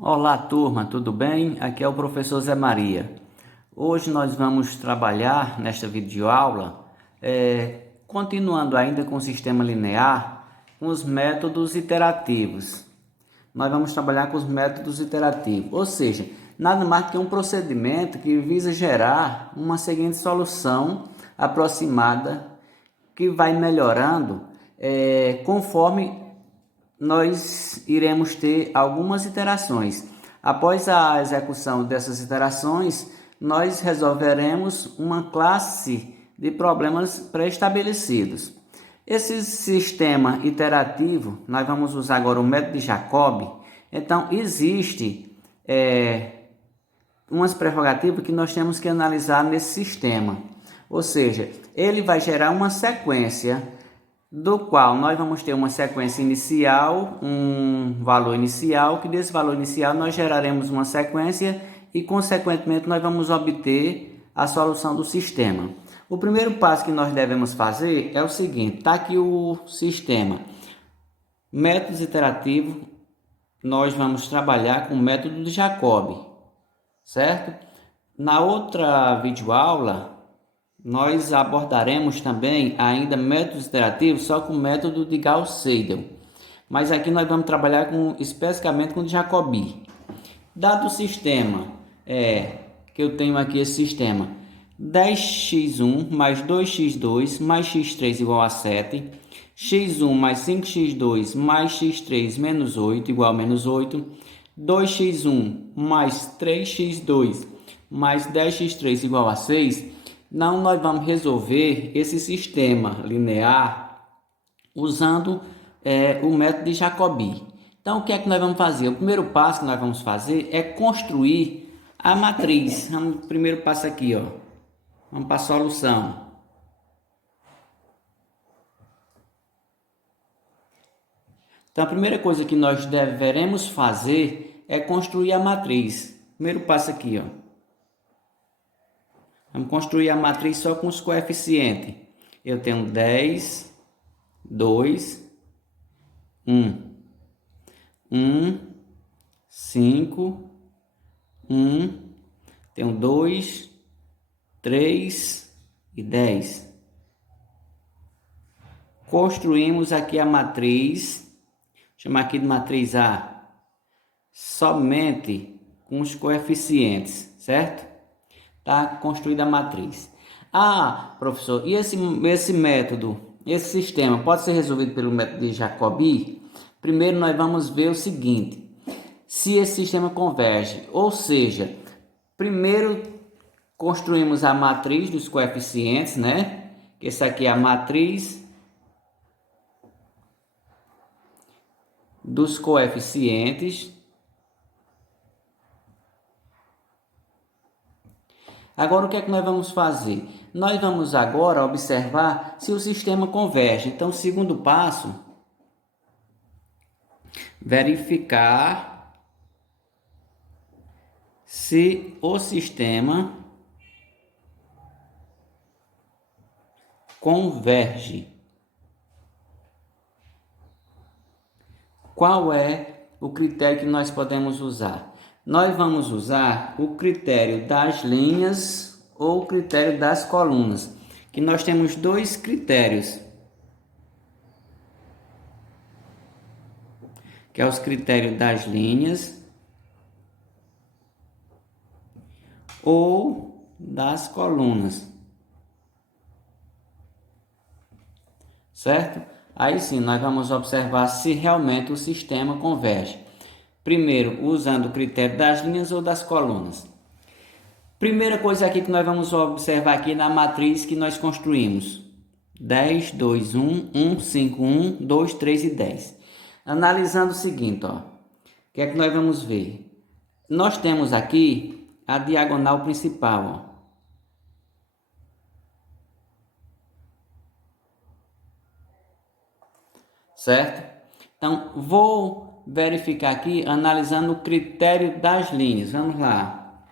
Olá, turma, tudo bem? Aqui é o professor Zé Maria. Hoje nós vamos trabalhar nesta videoaula, continuando ainda com o sistema linear, com os métodos iterativos. Nós vamos trabalhar com os métodos iterativos, ou seja, nada mais que um procedimento que visa gerar uma seguinte solução aproximada que vai melhorando conforme nós iremos ter algumas iterações. Após a execução dessas iterações, nós resolveremos uma classe de problemas pré-estabelecidos. Esse sistema iterativo, nós vamos usar agora o método de Jacobi. Então, existe umas prerrogativas que nós temos que analisar nesse sistema. Ou seja, ele vai gerar uma sequência do qual nós vamos ter uma sequência inicial, um valor inicial, que desse valor inicial nós geraremos uma sequência e, consequentemente, nós vamos obter a solução do sistema. O primeiro passo que nós devemos fazer é o seguinte: está aqui o sistema. Métodos iterativos, nós vamos trabalhar com o método de Jacobi, certo? Na outra videoaula, nós abordaremos também ainda métodos iterativos, só com o método de Gauss-Seidel. Mas aqui nós vamos trabalhar especificamente com o de Jacobi. Dado o sistema, que eu tenho aqui esse sistema, 10x1 mais 2x2 mais x3 igual a 7, x1 mais 5x2 mais x3 menos 8 igual a menos 8, 2x1 mais 3x2 mais 10x3 igual a 6, não, nós vamos resolver esse sistema linear usando o método de Jacobi. Então, o que é que nós vamos fazer? O primeiro passo que nós vamos fazer é construir a matriz. Vamos, primeiro passo aqui, ó. Vamos para a solução. Então, a primeira coisa que nós deveremos fazer é construir a matriz. Primeiro passo aqui, ó. Vamos construir a matriz só com os coeficientes. Eu tenho 10, 2, 1. 1, 5, 1. Tenho 2, 3 e 10. Construímos aqui a matriz. Vou chamar aqui de matriz A. Somente com os coeficientes, certo? Está construída a matriz. Ah, professor, e esse método, esse sistema pode ser resolvido pelo método de Jacobi? Primeiro nós vamos ver o seguinte: se esse sistema converge, ou seja, primeiro construímos a matriz dos coeficientes, né? Essa aqui é a matriz dos coeficientes. Agora, o que é que nós vamos fazer? Nós vamos agora observar se o sistema converge. Então, segundo passo, verificar se o sistema converge. Qual é o critério que nós podemos usar? Nós vamos usar o critério das linhas ou o critério das colunas, que nós temos dois critérios, que é os critérios das linhas ou das colunas, certo? Aí sim, nós vamos observar se realmente o sistema converge. Primeiro, usando o critério das linhas ou das colunas. Primeira coisa aqui que nós vamos observar aqui na matriz que nós construímos. 10, 2, 1, 1, 5, 1, 2, 3 e 10. Analisando o seguinte, ó. O que é que nós vamos ver? Nós temos aqui a diagonal principal, ó. Certo? Então, vou verificar aqui analisando o critério das linhas. Vamos lá.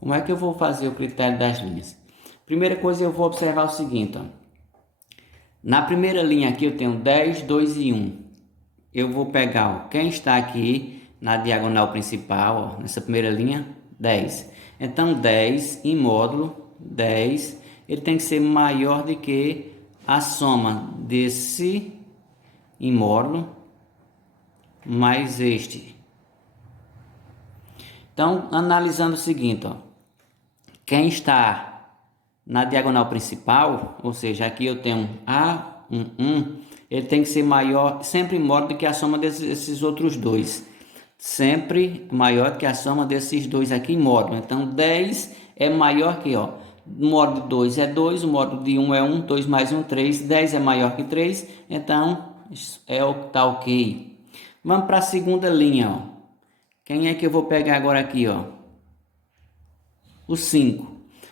Como é que eu vou fazer o critério das linhas? Primeira coisa, eu vou observar o seguinte, ó. Na primeira linha aqui eu tenho 10, 2 e 1. Eu vou pegar, ó, quem está aqui na diagonal principal, ó, nessa primeira linha, 10. Então 10 em módulo 10, ele tem que ser maior do que a soma desse em módulo mais este. Então, analisando o seguinte, ó, quem está na diagonal principal, ou seja, aqui eu tenho A1, ele tem que ser maior, sempre maior do que a soma desses outros dois. Sempre maior do que a soma desses dois aqui em módulo. Então, 10 é maior que, ó, o módulo de 2 é 2, o módulo de 1 é 1, 2 mais 1, 3, 10 é maior que 3, então tá ok. Vamos para a segunda linha, ó. Quem é que eu vou pegar agora aqui, ó? O 5.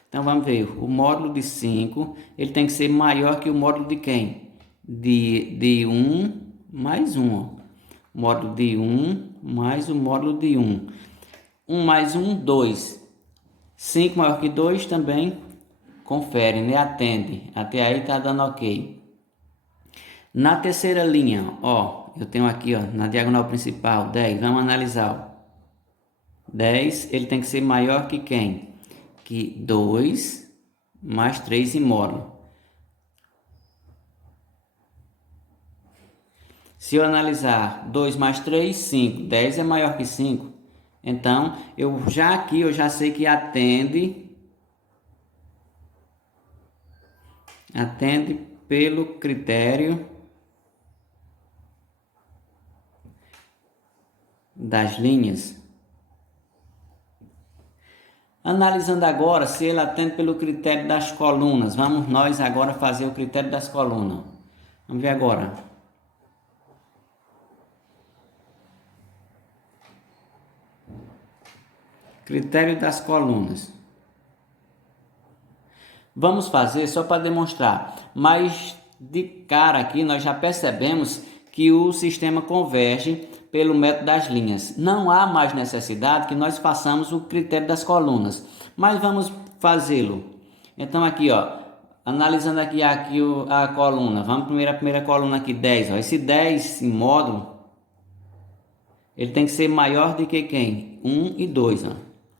Então, vamos ver, o módulo de 5, ele tem que ser maior que o módulo de quem? De 1 mais 1, ó. Módulo de 1 mais o módulo de 1. 1 mais 1, 2. 5 maior que 2 também confere, né? Atende. Até aí tá dando ok. Na terceira linha, ó, eu tenho aqui, ó, na diagonal principal, 10. Vamos analisar, ó. 10, ele tem que ser maior que quem? Que 2 mais 3 em módulo. Se eu analisar 2 mais 3, 5. 10 é maior que 5. Então, eu já sei que atende pelo critério das linhas. Analisando agora se ele atende pelo critério das colunas. Vamos nós agora fazer o critério das colunas. Vamos ver agora. Critério das colunas. Vamos fazer só para demonstrar, mas de cara aqui nós já percebemos que o sistema converge pelo método das linhas. Não há mais necessidade que nós façamos o critério das colunas, mas vamos fazê-lo. Então aqui, ó, analisando aqui a coluna, vamos primeiro a primeira coluna aqui, 10. Ó. Esse 10 em módulo, ele tem que ser maior do que quem? 1 e 2. Ó.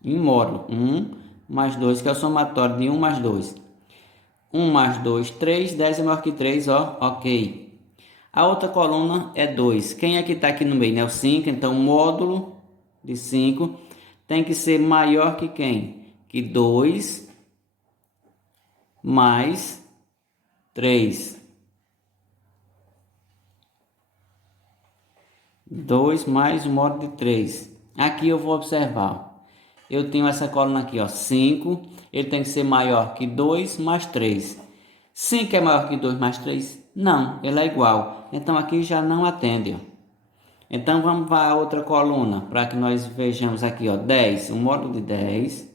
Em módulo, 1 mais 2, que é o somatório de 1 mais 2. 1 mais 2, 3, 10 é maior que 3, ó, ok. A outra coluna é 2. Quem é que está aqui no meio? Né? O 5, então o módulo de 5 tem que ser maior que quem? Que 2 mais 3. 2 mais o módulo de 3. Aqui eu vou observar. Eu tenho essa coluna aqui, ó, 5. Ele tem que ser maior que 2 mais 3. 5 é maior que 2 mais 3? Não, ele é igual. Então aqui já não atende. Ó. Então vamos para a outra coluna, para que nós vejamos aqui, ó, 10. O módulo de 10,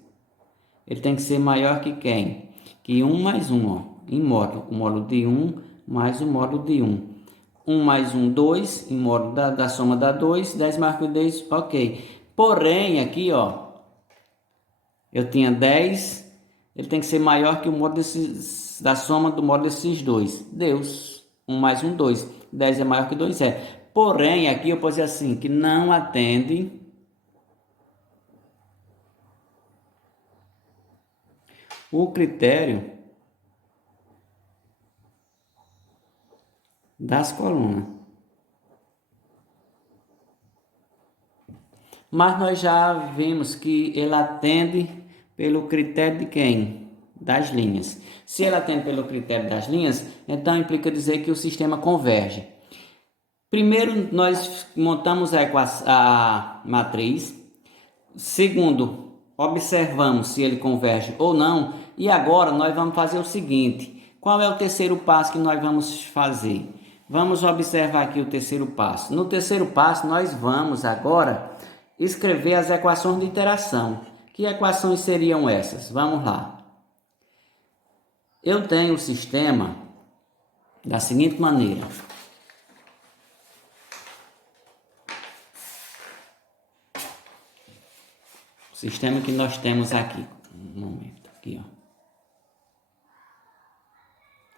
ele tem que ser maior que quem? Que 1 mais 1, ó, em módulo. O módulo de 1 mais o módulo de 1. 1 mais 1, 2, em módulo da soma dá 2. 10 maior que 10, ok. Porém, aqui, ó, eu tinha 10, ele tem que ser maior que o módulo da soma do módulo desses dois. Deus, 1 mais 1, 2. 10 é maior que 2, é. Porém, aqui eu posso dizer assim, que não atende o critério das colunas. Mas nós já vimos que ele atende pelo critério de quem? Das linhas. Se ele atende pelo critério das linhas, então implica dizer que o sistema converge. Primeiro, nós montamos a matriz. Segundo, observamos se ele converge ou não. E agora nós vamos fazer o seguinte. Qual é o terceiro passo que nós vamos fazer? Vamos observar aqui o terceiro passo. No terceiro passo, nós vamos agora escrever as equações de interação. Que equações seriam essas? Vamos lá. Eu tenho o sistema da seguinte maneira. O sistema que nós temos aqui. Um momento, aqui, ó.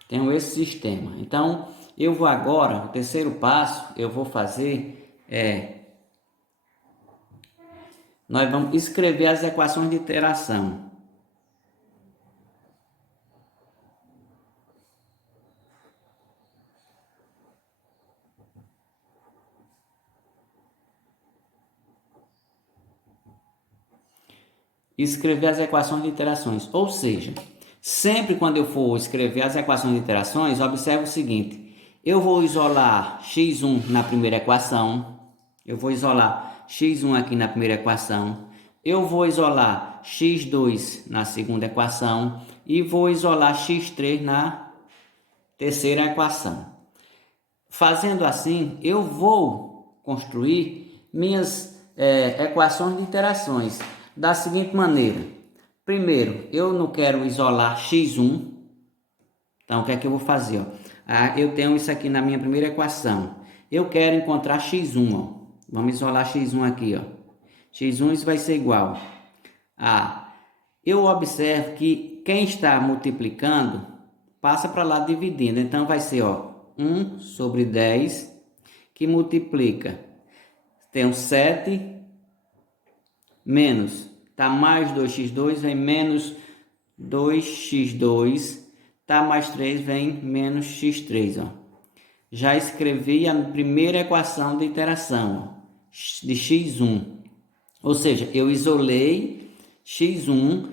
Tenho esse sistema. Então, eu vou agora, o terceiro passo, eu vou fazer nós vamos escrever as equações de interação. Escrever as equações de interações, ou seja, sempre quando eu for escrever as equações de interações, observe o seguinte: eu vou isolar x1 na primeira equação, eu vou isolar x1 aqui na primeira equação, eu vou isolar x2 na segunda equação e vou isolar x3 na terceira equação. Fazendo assim, eu vou construir minhas equações de interações da seguinte maneira. Primeiro, eu não quero isolar x1. Então, o que é que eu vou fazer? Eu tenho isso aqui na minha primeira equação. Eu quero encontrar x1. Ó. Vamos isolar x1 aqui. Ó. x1 isso vai ser igual a... Eu observo que quem está multiplicando passa para lá dividindo. Então, vai ser 1 sobre 10 que multiplica. Tem um 7... menos, tá mais 2x2, vem menos 2x2, tá mais 3, vem menos x3, ó. Já escrevi a primeira equação de interação, ó, de x1. Ou seja, eu isolei x1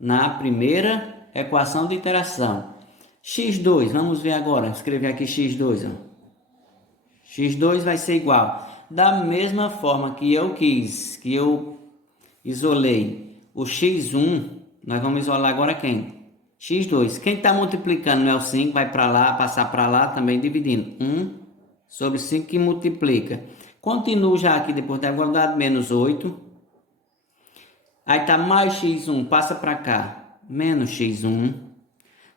na primeira equação de interação. x2, vamos ver agora, escrever aqui x2, ó. x2 vai ser igual, da mesma forma que eu isolei o x1, nós vamos isolar agora quem? x2. Quem está multiplicando não é o 5, vai para lá, passar para lá, também dividindo. 1 sobre 5 que multiplica. Continuo já aqui depois da igualdade, menos 8. Aí está mais x1, passa para cá, menos x1.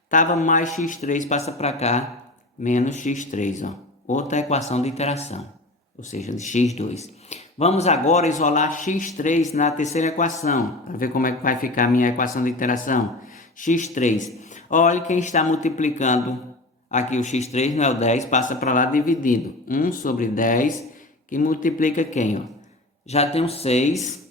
Estava mais x3, passa para cá, menos x3. Ó. Outra equação de interação, ou seja, de x2. Vamos agora isolar x3 na terceira equação, para ver como é que vai ficar a minha equação de interação. x3. Olha quem está multiplicando aqui o x3, não é o 10, passa para lá dividindo. 1 sobre 10, que multiplica quem? Ó? Já tem um 6.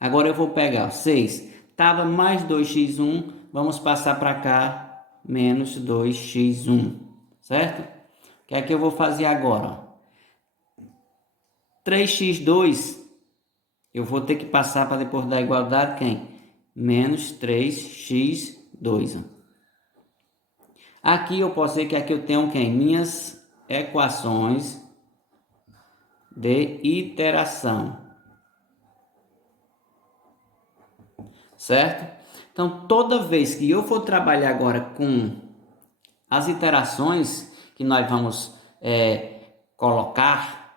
Agora eu vou pegar o 6. Estava mais 2x1, vamos passar para cá, menos 2x1, certo? O que é que eu vou fazer agora? Ó? 3x2, eu vou ter que passar para depois da igualdade quem? Menos 3x2. Aqui eu posso ver que aqui eu tenho quem? Minhas equações de iteração. Certo? Então, toda vez que eu for trabalhar agora com as iterações que nós vamos colocar,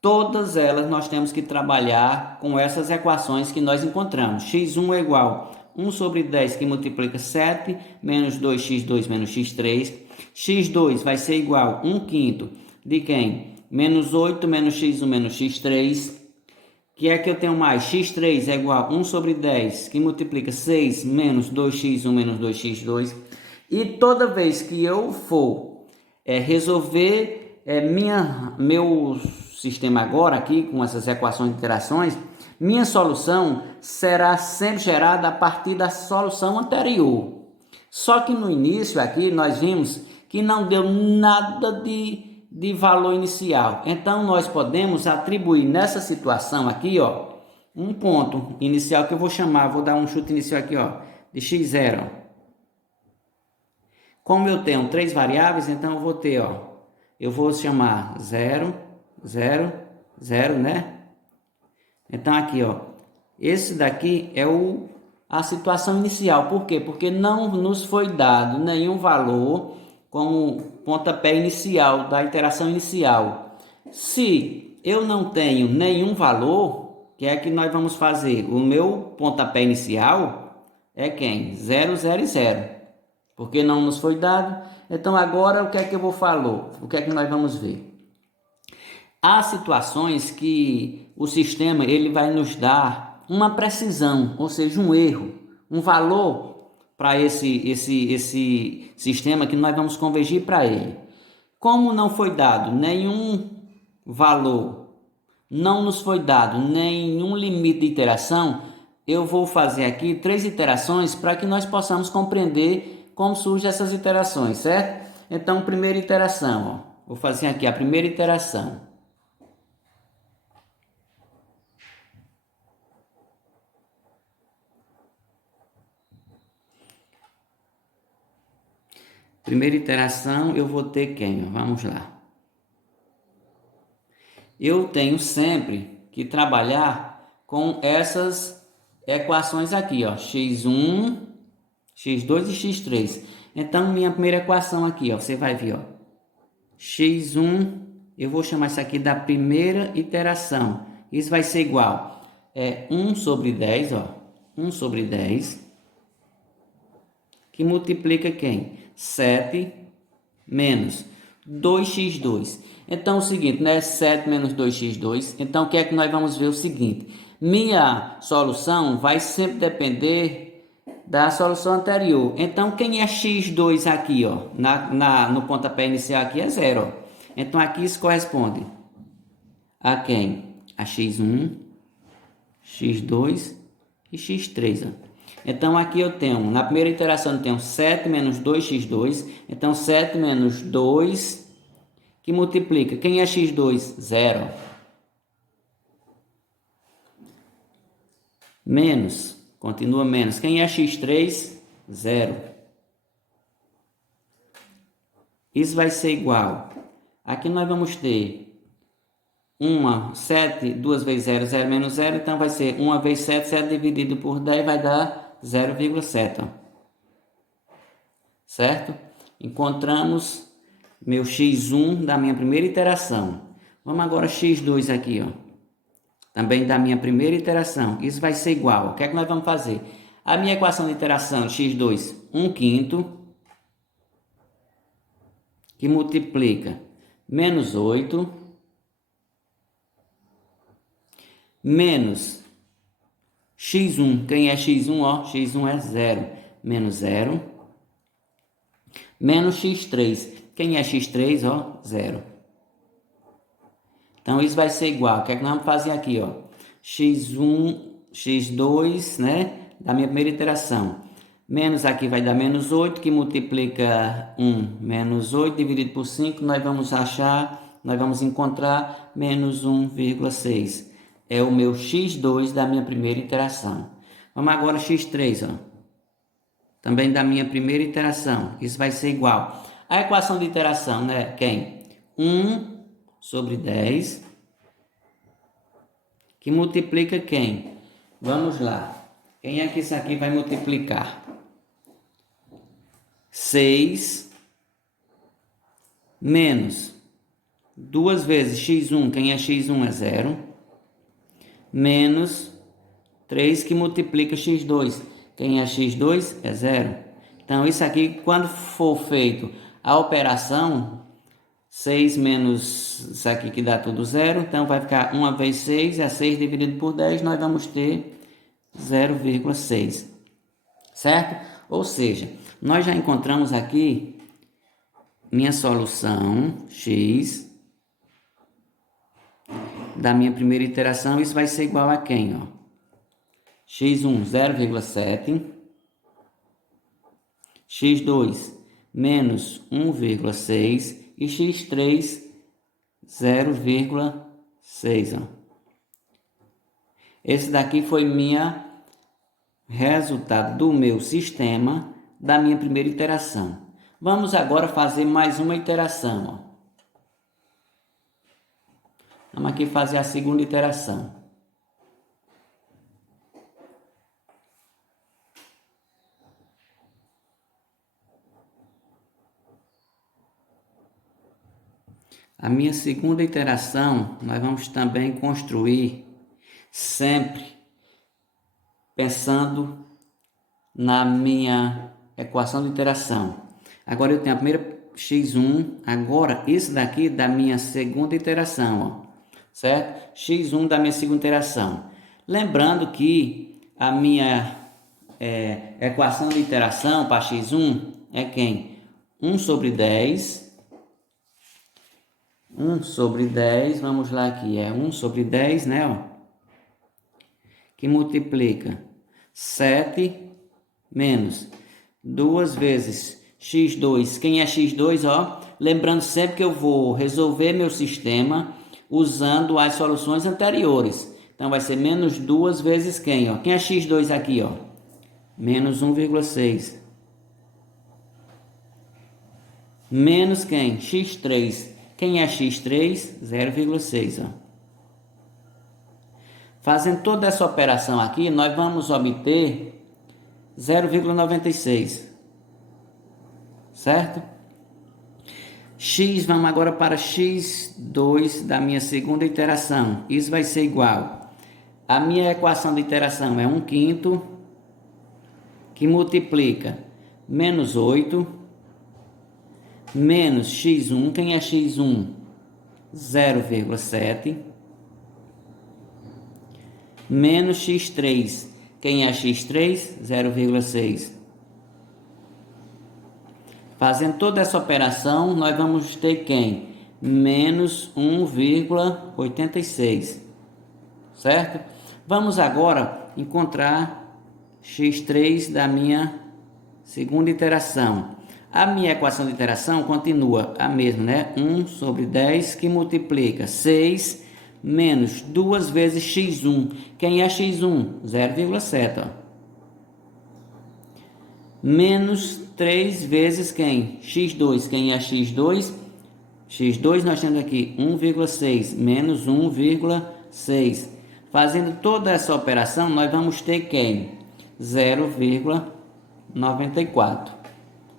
todas elas nós temos que trabalhar com essas equações que nós encontramos. x1 é igual a 1 sobre 10 que multiplica 7, menos 2x2 menos x3. x2 vai ser igual a 1/5 de quem? Menos 8 menos x1 menos x3. Que é que eu tenho mais? x3 é igual a 1 sobre 10 que multiplica 6 menos 2x1 menos 2x2. E toda vez que eu for resolver meu sistema agora aqui com essas equações de interações, minha solução será sempre gerada a partir da solução anterior. Só que no início aqui nós vimos que não deu nada de valor inicial. Então nós podemos atribuir nessa situação aqui, um ponto inicial que eu vou chamar, vou dar um chute inicial aqui, de x0. Como eu tenho 3 variáveis, então eu vou ter, eu vou chamar 0, 0, 0, né? Então aqui, esse daqui é a situação inicial. Por quê? Porque não nos foi dado nenhum valor como pontapé inicial da iteração inicial. Se eu não tenho nenhum valor, o que é que nós vamos fazer? O meu pontapé inicial é quem? 0, 0 e 0. Porque não nos foi dado. Então agora o que é que eu vou falar? O que é que nós vamos ver? Há situações que o sistema ele vai nos dar uma precisão, ou seja, um erro, um valor para esse sistema que nós vamos convergir para ele. Como não foi dado nenhum valor, não nos foi dado nenhum limite de iteração, eu vou fazer aqui 3 iterações para que nós possamos compreender como surgem essas iterações, certo? Então, primeira iteração, ó. Vou fazer aqui a primeira iteração. Primeira iteração, eu vou ter quem? Vamos lá. Eu tenho sempre que trabalhar com essas equações aqui, ó, x1, x2 e x3. Então, minha primeira equação aqui, ó, você vai ver, ó, x1, eu vou chamar isso aqui da primeira iteração. Isso vai ser igual, 1 sobre 10, ó, 1 sobre 10, que multiplica quem? 7 menos 2x2. Então, é o seguinte, né? 7 menos 2x2. Então, o que é que nós vamos ver? O seguinte, minha solução vai sempre depender da solução anterior. Então, quem é x2 aqui, ó, no pontapé inicial aqui é 0. Ó. Então, aqui isso corresponde a quem? A x1, x2 e x3, ó. Então, aqui eu tenho, na primeira iteração, eu tenho 7 menos 2x2. Então, 7 menos 2, que multiplica. Quem é x2? 0. Menos, continua menos. Quem é x3? 0. Isso vai ser igual. Aqui nós vamos ter 7, 2 vezes 0, 0 menos 0. Então, vai ser 1 vezes 7, 7 dividido por 10 vai dar 0,7, certo? Encontramos meu x1 da minha primeira iteração. Vamos agora x2 aqui, ó. Também da minha primeira iteração. Isso vai ser igual. O que é que nós vamos fazer? A minha equação de iteração x2, 1/5, que multiplica menos 8, menos x1, quem é x1, ó, x1 é 0, menos 0, menos x3, quem é x3, ó, 0. Então, isso vai ser igual, o que é que nós vamos fazer aqui, ó, x1, x2, né, da minha primeira iteração, menos aqui vai dar menos 8, que multiplica 1, menos 8, dividido por 5, nós vamos encontrar menos 1,6. É o meu x2 da minha primeira iteração. Vamos agora x3, ó. Também da minha primeira iteração. Isso vai ser igual. A equação de iteração, né? Quem? 1 sobre 10. Que multiplica quem? Vamos lá. Quem é que isso aqui vai multiplicar? 6 menos 2 vezes x1. Quem é x1 é 0. Menos 3 que multiplica x2. Quem é x2 é 0. Então, isso aqui, quando for feito a operação, 6 menos isso aqui que dá tudo 0. Então, vai ficar 1 vezes 6, é 6 dividido por 10, nós vamos ter 0,6. Certo? Ou seja, nós já encontramos aqui minha solução, x, da minha primeira iteração, isso vai ser igual a quem, ó? x1, 0,7, x2, menos 1,6 e x3, 0,6, ó. Esse daqui foi minha resultado do meu sistema da minha primeira iteração. Vamos agora fazer mais uma iteração, ó. Vamos aqui fazer a segunda iteração. A minha segunda iteração, nós vamos também construir sempre pensando na minha equação de iteração. Agora eu tenho a primeira x1, agora esse daqui da minha segunda iteração, ó. Certo? x1 da minha segunda iteração. Lembrando que a minha equação de iteração para x1 é quem? 1 sobre 10. 1 sobre 10, vamos lá aqui, é 1 sobre 10, né? Ó, que multiplica 7 menos 2 vezes x2. Quem é x2, ó? Lembrando sempre que eu vou resolver meu sistema usando as soluções anteriores. Então, vai ser menos 2 vezes quem, ó? Quem é x2 aqui, ó? Menos 1,6. Menos quem? x3. Quem é x3? 0,6, ó. Fazendo toda essa operação aqui, nós vamos obter 0,96. Certo? X, vamos agora para x2 da minha segunda iteração. Isso vai ser igual. A minha equação de iteração é 1/5, que multiplica menos 8, menos x1. Quem é x1? 0,7. Menos x3. Quem é x3? 0,6. Fazendo toda essa operação, nós vamos ter quem? Menos 1,86. Certo? Vamos agora encontrar x3 da minha segunda iteração. A minha equação de iteração continua a mesma, né? 1 sobre 10 que multiplica 6 menos 2 vezes x1. Quem é x1? 0,7. Ó. Menos 3 vezes quem? x2. Quem é x2? x2 nós temos aqui 1,6 menos 1,6. Fazendo toda essa operação, nós vamos ter quem? 0,94.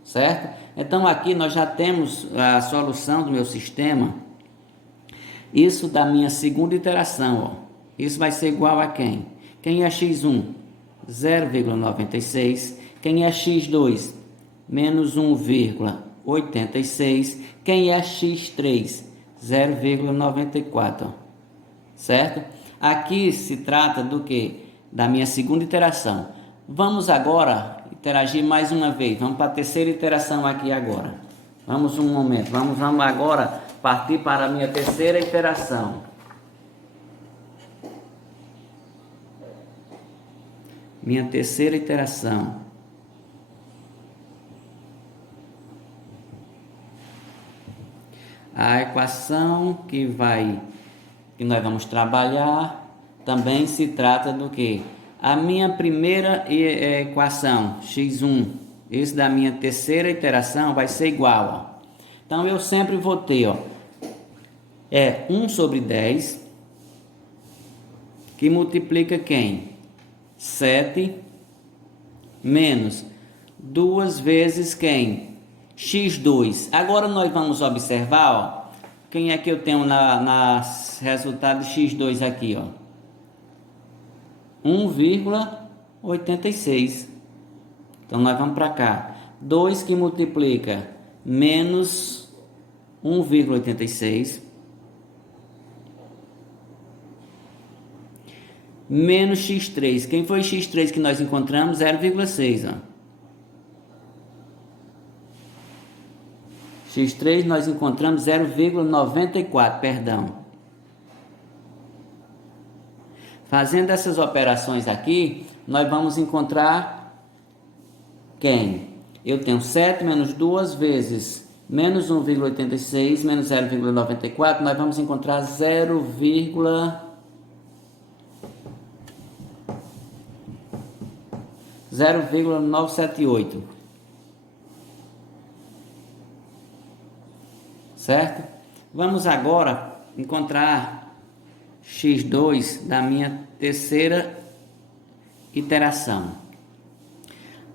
Certo? Então aqui nós já temos a solução do meu sistema. Isso da minha segunda iteração, ó. Isso vai ser igual a quem? Quem é x1? 0,96. Quem é x2? Menos 1,86. Quem é x3? 0,94. Certo? Aqui se trata do que? Da minha segunda iteração. Vamos agora interagir mais uma vez. Vamos para a terceira iteração aqui agora. Vamos um momento. Vamos agora partir para a minha terceira iteração. Minha terceira iteração. A equação que nós vamos trabalhar também se trata do que? A minha primeira equação, x1, isso da minha terceira iteração vai ser igual. Ó. Então, eu sempre vou ter, ó, 1 sobre 10, que multiplica quem? 7, menos 2 vezes quem? x2. Agora, nós vamos observar, ó, quem é que eu tenho na resultado de x2 aqui, ó? 1,86. Então, nós vamos para cá. 2 que multiplica menos 1,86. Menos x3. Quem foi x3 que nós encontramos? 0,6. x3 nós encontramos 0,94, perdão. Fazendo essas operações aqui, nós vamos encontrar quem? Eu tenho 7 menos 2 vezes menos 1,86 menos 0,94, nós vamos encontrar 0,978. Certo? Vamos agora encontrar x2 da minha terceira iteração.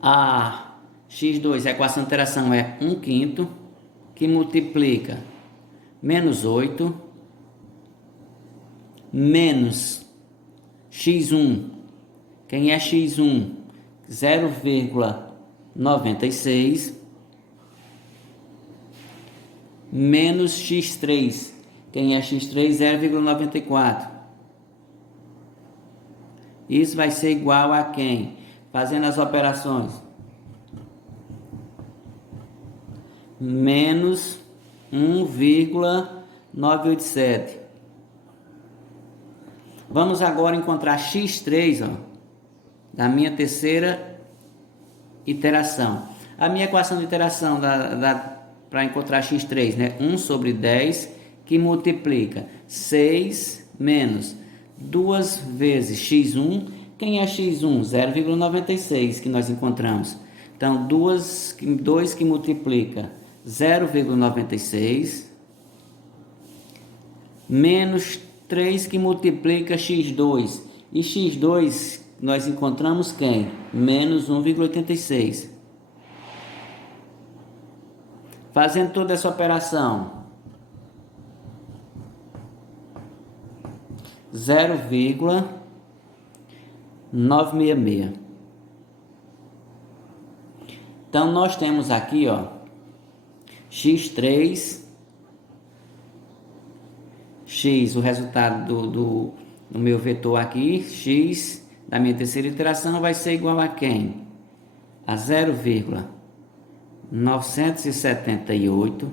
A x2, a equação de iteração é 1/5, que multiplica menos 8, menos x1. Quem é x1? 0,96, menos x3. Quem é x3? 0,94. Isso vai ser igual a quem? Fazendo as operações. Menos 1,987. Vamos agora encontrar x3, ó, da minha terceira iteração. A minha equação de iteração para encontrar x3, né? 1 sobre 10 que multiplica 6 menos 2 vezes x1. Quem é x1? 0,96 que nós encontramos. Então, 2 que multiplica 0,96 menos 3 que multiplica x2. E x2 nós encontramos quem? Menos 1,86. Fazendo toda essa operação, 0,966. Então, nós temos aqui, ó, x3, x, o resultado do meu vetor aqui, x da minha terceira iteração vai ser igual a quem? A 0,978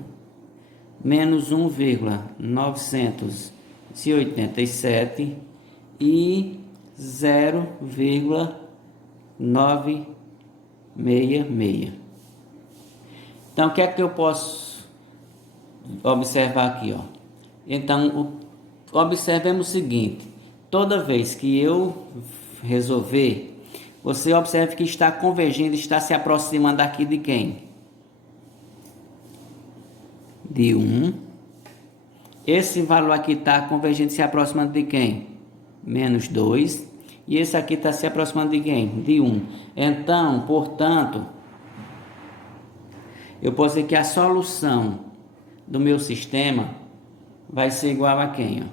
menos 1,987 e 0,966. Então, o que é que eu posso observar aqui, ó? Então, observemos o seguinte: toda vez que eu resolver, você observe que está convergindo, está se aproximando aqui de quem? De 1. Esse valor aqui está convergindo, se aproximando de quem? Menos 2. E esse aqui está se aproximando de quem? De 1. Então, portanto, eu posso dizer que a solução do meu sistema vai ser igual a quem? Ó?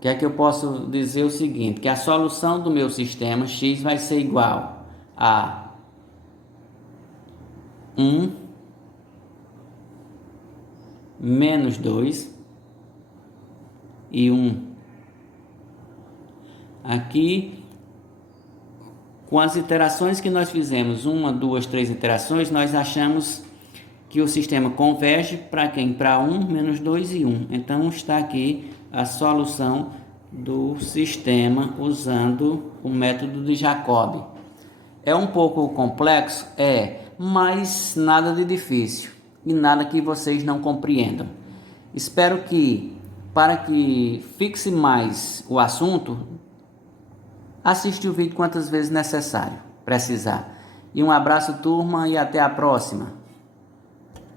Que é que eu posso dizer o seguinte, que a solução do meu sistema x vai ser igual a 1 menos 2 e 1. Aqui, com as iterações que nós fizemos, 1, 2, 3 iterações, nós achamos que o sistema converge para quem? Para 1, menos 2 e 1. Então, está aqui a solução do sistema usando o método de Jacobi. É um pouco complexo? É, mas nada de difícil e nada que vocês não compreendam. Espero que, para que fixe mais o assunto, assiste o vídeo quantas vezes necessário, precisar. E um abraço, turma, e até a próxima.